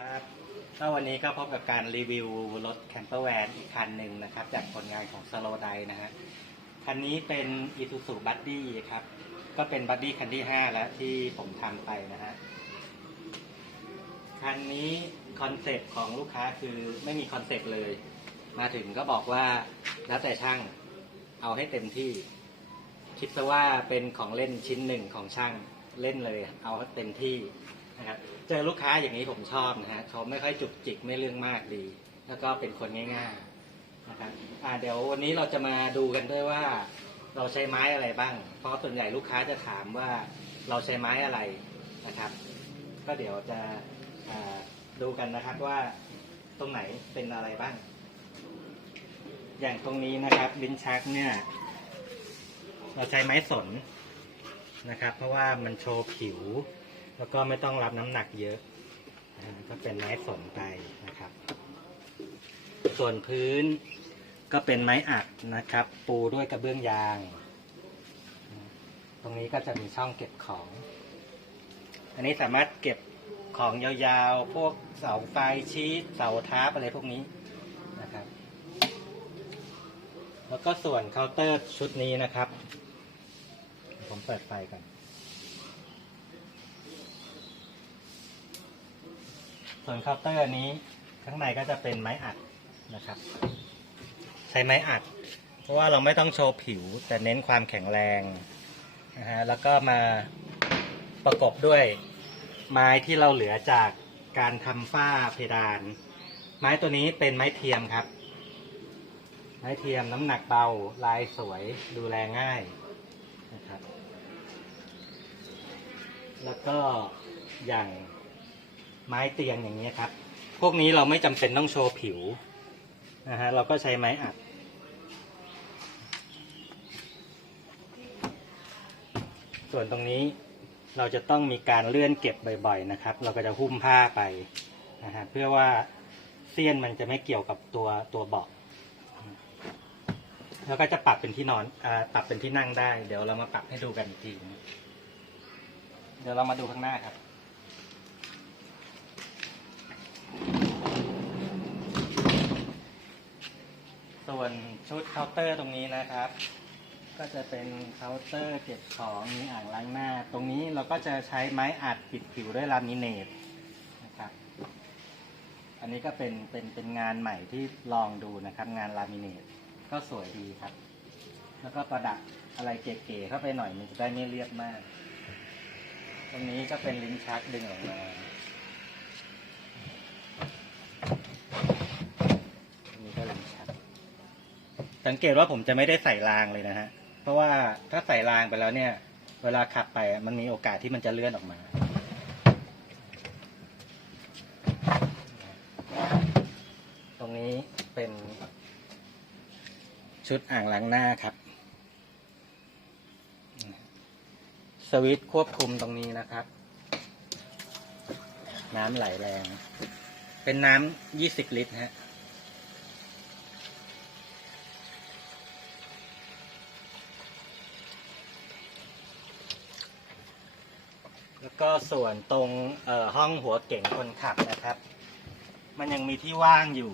ครับก็วันนี้ก็พบกับการรีวิวรถแคมเปอร์แวนอีกคันหนึ่งนะครับ จากผลงานของสโลไดนะฮะคันนี้เป็น Isuzu Buddy ครับ ก็เป็น Buddy คันที่ 5 แล้วที่ผมทำไปนะฮะ คันนี้คอนเซปต์ของลูกค้าคือไม่มีคอนเซปต์เลย มาถึงก็บอกว่าแล้วแต่ช่างเอาให้เต็มที่ คิดซะว่าเป็นของเล่นชิ้นหนึ่งของช่างเล่นเลย เอาเต็มที่ นะครับเจอลูกค้าอย่างนี้ผมชอบนะฮะเขาไม่ค่อยจุกจิกไม่เรื่องมากดี แล้วก็เป็นคนง่ายๆนะครับอ่าเดี๋ยววันนี้เราจะมาดูกันด้วยว่า เราใช้ไม้อะไรบ้าง เพราะส่วนใหญ่ลูกค้าจะถามว่าเราใช้ไม้อะไรนะครับ ก็เดี๋ยวจะดูกันนะครับว่าตรงไหนเป็นอะไรบ้าง อย่างตรงนี้นะครับลิ้นชักเนี่ย เราใช้ไม้สนนะครับ เพราะว่ามันโชว์ผิว แล้วก็ไม่ต้องรับน้ำหนักเยอะก็เป็นไม้สนไปนะครับ ส่วนพื้นก็เป็นไม้อัดนะครับ ปูด้วยกระเบื้องยาง ตรงนี้ก็จะมีช่องเก็บของ อันนี้สามารถเก็บของยาวๆ พวกเสาไฟชีสเสาท้าอะไรพวกนี้นะครับ แล้วก็ส่วนเคาน์เตอร์ชุดนี้นะครับ ผมเปิดไฟก่อน ส่วนเคาน์เตอร์นี้ข้างในก็จะเป็นไม้อัดนะครับ ใช้ไม้อัด เพราะว่าเราไม่ต้องโชว์ผิว แต่เน้นความแข็งแรงนะฮะแล้วก็มาประกบด้วยไม้ที่เราเหลือจากการทำฝ้าเพดาน ไม้ตัวนี้เป็นไม้เทียมครับ ไม้เทียมน้ำหนักเบาลายสวยดูแลง่ายนะครับ แล้วก็อย่าง ไม้เตียงอย่างนี้ยครับ พวกนี้เราไม่จำเป็นต้องโชว์ผิวนะฮะเราก็ใช้ไม้อัด ส่วนตรงนี้เราจะต้องมีการเลื่อนเก็บบ่อยๆนะครับ เราก็จะหุ้มผ้าไปนะฮะเพื่อว่าเสี้ยนมันจะไม่เกี่ยวกับตัวตัวเบาะแล้วก็จะปรับเป็นที่นอนอปรับเป็นที่นั่งได้ เดี๋ยวเรามาปรับให้ดูกันอีกที เดี๋ยวเรามาดูข้างหน้าครับ ส่วนชุดเคาน์เตอร์ตรงนี้นะครับ ก็จะเป็นเคาน์เตอร์เก็บของมีอ่างล้างหน้า ตรงนี้เราก็จะใช้ไม้อัดปิดผิวด้วยลามิเนตนะครับ อันนี้ก็เป็นเป็นเป็นงานใหม่ที่ลองดูนะครับ งานลามิเนตก็สวยดีครับ แล้วก็ประดับอะไรเก๋ๆเข้าไปหน่อยมันจะได้ไม่เรียบมาก ตรงนี้ก็เป็นลิ้นชักดึงออกมาอันนี้ก็ลิ้นชัก สังเกตว่าผมจะไม่ได้ใส่รางเลยนะฮะ เพราะว่าถ้าใส่รางไปแล้วเนี่ย เวลาขับไปมันมีโอกาสที่มันจะเลื่อนออกมา ตรงนี้เป็นชุดอ่างล้างหน้าครับ สวิตช์ควบคุมตรงนี้นะครับ น้ำไหลแรง เป็นน้ำยี่สิบลิตรฮะ แล้วก็ส่วนตรงห้องหัวเก่งคนขับนะครับ มันยังมีที่ว่างอยู่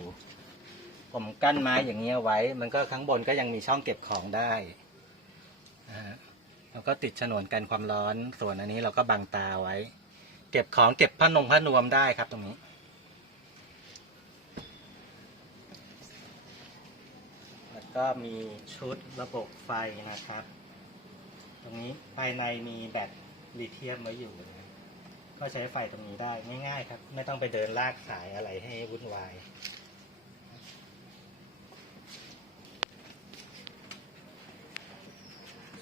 ผมกั้นไม้อย่างเงี้ยไว้ มันก็ข้างบนก็ยังมีช่องเก็บของได้นะฮะแล้วก็ติดฉนวนกันความร้อน ส่วนอันนี้เราก็บังตาไว้ เก็บของเก็บผ้านงผ้านวมได้ครับตรงนี้แล้วก็มีชุดระบบไฟนะครับ ตรงนี้ภายในมีแบต ลิเธียมไว้อยู่นะก็ใช้ไฟตรงนี้ได้ง่ายๆครับ ไม่ต้องไปเดินลากสายอะไรให้วุ่นวาย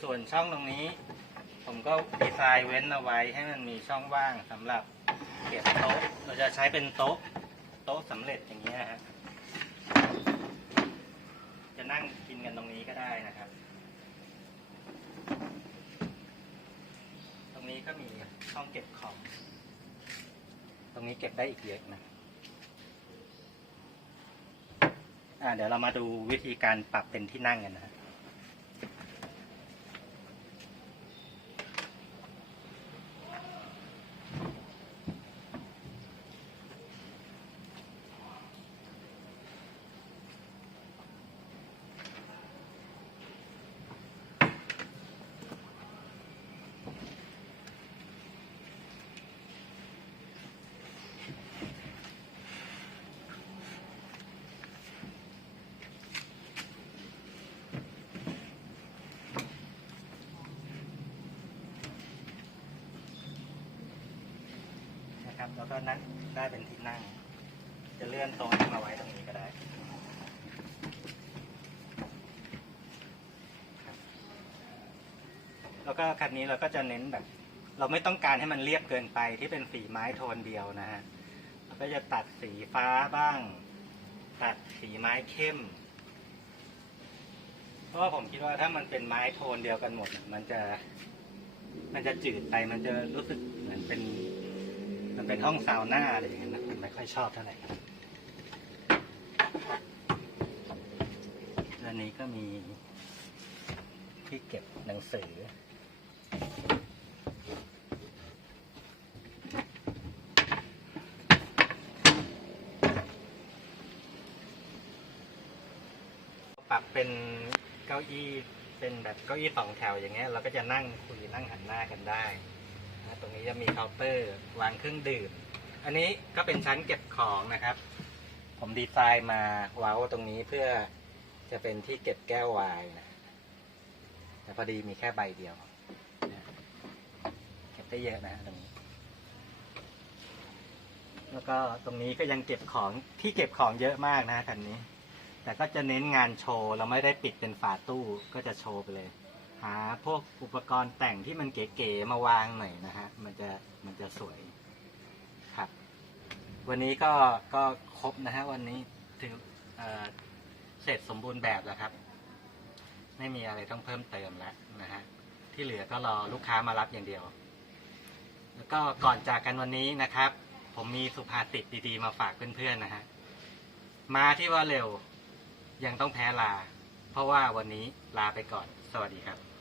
ส่วนช่องตรงนี้ ผมก็ดีไซน์เว้นเอาไว้ให้มันมีช่องว่างสำหรับเก็บโต๊ะ เราจะใช้เป็นโต๊ะ โต๊ะสำเร็จอย่างเงี้ยฮะจะนั่งกินกันตรงนี้ก็ได้นะครับ ตรงนี้ ก็มีช่องเก็บของ ตรงนี้เก็บได้อีกเยอะนะอ่าเดี๋ยวเรามาดูวิธีการปรับเป็นที่นั่งกันนะ แล้วก็นั่งได้เป็นที่นั่ง จะเลื่อนโต๊ะนี้มาไว้ตรงนี้ก็ได้แล้วก็คันนี้เราก็จะเน้นแบบ เราไม่ต้องการให้มันเรียบเกินไปที่เป็นสีไม้โทนเดียวนะฮะเราก็จะตัดสีฟ้าบ้าง ตัดสีไม้เข้ม เพราะว่าผมคิดว่าถ้ามันเป็นไม้โทนเดียวกันหมด มันจะ มันจะจืดไปมันจะรู้สึกเหมือนเป็น มันเป็นห้องซาวน่าอะไรอย่างเงี้ยนะไม่ค่อยชอบเท่าไหร่อันนี้ก็มีที่เก็บหนังสือ ปรับเป็นเก้าอี้เป็นแบบเก้าอี้สองแถวอย่างเงี้ย เราก็จะนั่งคุยนั่งหันหน้ากันได้ นะตรงนี้จะมีเคาน์เตอร์วางเครื่องดื่ม อันนี้ก็เป็นชั้นเก็บของนะครับ ผมดีไซน์มาเว้าตรงนี้เพื่อจะเป็นที่เก็บแก้วไวน์นะแต่พอดีมีแค่ใบเดียว เก็บได้เยอะนะตรงนี้ แล้วก็ตรงนี้ก็ยังเก็บของที่เก็บของเยอะมากนะคันนี้ แต่ก็จะเน้นงานโชว์ เราไม่ได้ปิดเป็นฝาตู้ก็จะโชว์ไปเลย หาพวกอุปกรณ์แต่งที่มันเก๋ๆมาวางหน่อยนะฮะ มันจะมันจะสวยครับ วันนี้ก็ก็ครบนะฮะวันนี้ถึงเอ่อเสร็จสมบูรณ์แบบแล้วครับ ไม่มีอะไรต้องเพิ่มเติมแล้วนะฮะที่เหลือก็รอลูกค้ามารับอย่างเดียว แล้วก็ก่อนจากกันวันนี้นะครับ ผมมีสุภาษิตดีๆมาฝากเพื่อนๆนะฮะมาที่ว่าเร็วยังต้องแพ้ลา เพราะว่าวันนี้ลาไปก่อน สวัสดีครับ